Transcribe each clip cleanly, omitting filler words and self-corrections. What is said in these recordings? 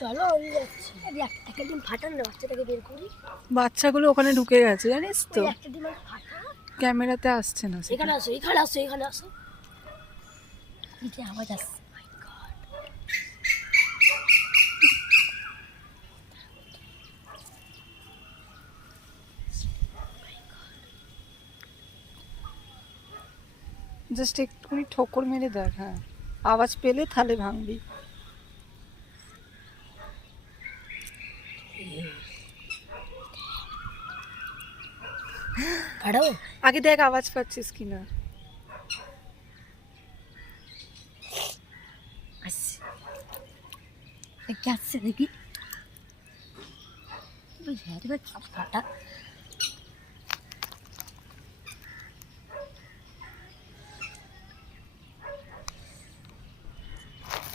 চলো আমি যাচ্ছি। একটা ডিম ফাটান না, বাচ্চাটাকে বের করি। বাচ্চাগুলো ওখানে ঢুকে গেছে জানিস তো, একটা ডিম ফাটা। ক্যামেরাতে আসছে না সেটা। এখানে আসো, এখানে আসো, এখানে আসো। কি আওয়াজ আসছে? মাই গড। জাস্ট একটুখানি ঠোকর মেরে দেখ, হ্যাঁ আওয়াজ পেলে তাহলে ভাঙবি। ফাটাও আগে দেখ আওয়াজ পাচ্ছিস কিনা। আসছে, কি আসছে দেখি। ফাটা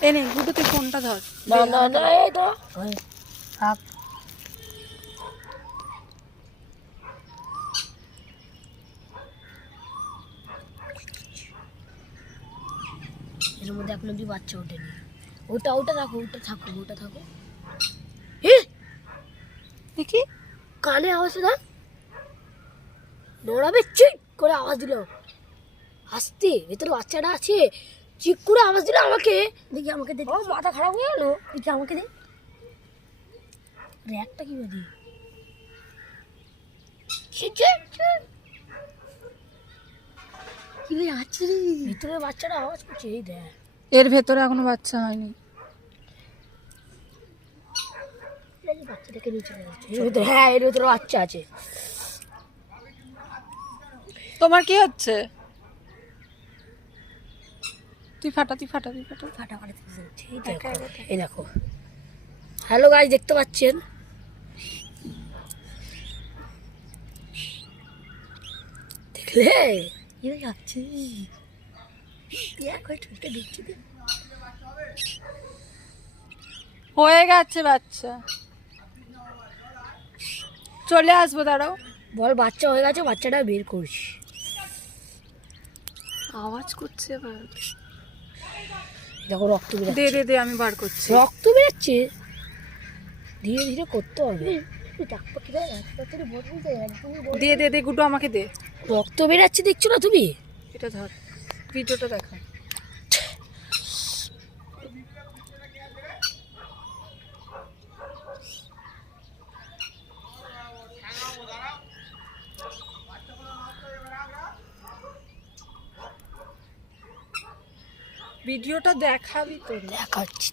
এনে গুডু তুই ফোনটা ধর। না না না, এটা থাক। এর মধ্যে এখন অব্দি বাচ্চা ওঠেনি। ওটা ওটা থাকো, ওটা থাকো, ওটা থাকো। দেখি কানে আওয়াজ না, নড়াবে চিক করে আওয়াজ দিল। আসতে ভেতরে বাচ্চাটা আছে, চিক করে আওয়াজ দিল আমাকে। দেখি আমাকে দেখি, ও মাথা খারাপ হয়ে গেল। দেখি আমাকে দে, র্যাকটা কি বাদি কি ভাই আছে রে, ভিতরে বাচ্চাটা আওয়াজ করছে। এই দেখ, এর ভেতরে এখনো বাচ্চা হয়নি। বাচ্চাটাকে নিচে যাচ্ছে। হ্যাঁ এর ভেতরে বাচ্চা আছে। তোমার কি হচ্ছে? তুই ফাটা, তুই ফাটা, তুই ফাটা। ফাটা ফাটা যাচ্ছে। এই দেখো, এই দেখো। হ্যালো গাইস, দেখতে পাচ্ছেন? দেখলে এই যাচ্ছে, দেখ ওই ঠুলটা দিচ্ছি। হয়ে গেছে বাচ্চা, চলে আসবো, দাঁড়াও। বল বাচ্চা হয়ে গেছে, বাচ্চাটা বের করছি। আওয়াজ করছে এবার। দেখো রক্ত দে বেরোচ্ছে। দে দে, আমি বার করছি। রক্ত বেরোচ্ছে, ধীরে ধীরে করতে হবে। দে দে দে গুডু, আমাকে দে। রক্ত বেরোচ্ছে, দেখছো না তুমি? এটা ধর, ভিডিওটা দেখা। ভিডিওটা দেখাবি তো। দেখাচ্ছি